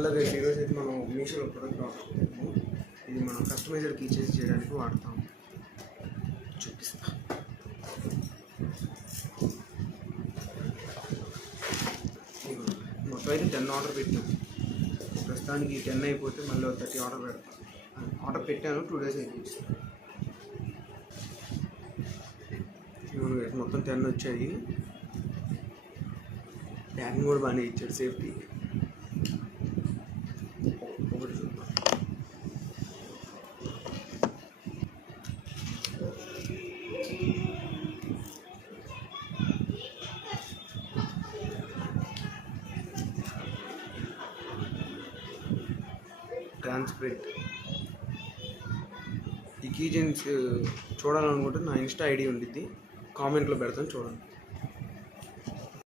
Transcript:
Hello guys, ఈరోజు అయితే మనం మీషోలో ప్రొడక్ట్ ఆర్డర్ పెట్టాము. ఇది మనం కస్టమైజ్డ్ కీచెయిన్స్ చేయడానికి వాడతాం. చూపిస్తా. మొత్తం అయితే 10 ఆర్డర్ పెట్టాం. ప్రస్తుతానికి 10 అయిపోతే మళ్ళీ 30 ఆర్డర్ పెడతాం. ఆర్డర్ పెట్టాను, 2 days అయిపోయింది. మొత్తం 10 వచ్చాయి. ప్యాకింగ్ కూడా బాగానే ఇచ్చాడు, సేఫ్టీ. ఒకటి చూద్దాం. ట్రాన్స్పరెంట్. ఈ కీచెయిన్స్ చూడాలనుకుంటే నా ఇన్స్టా ఐడి ఉండిద్ది, కామెంట్లో పెడతాను, చూడండి.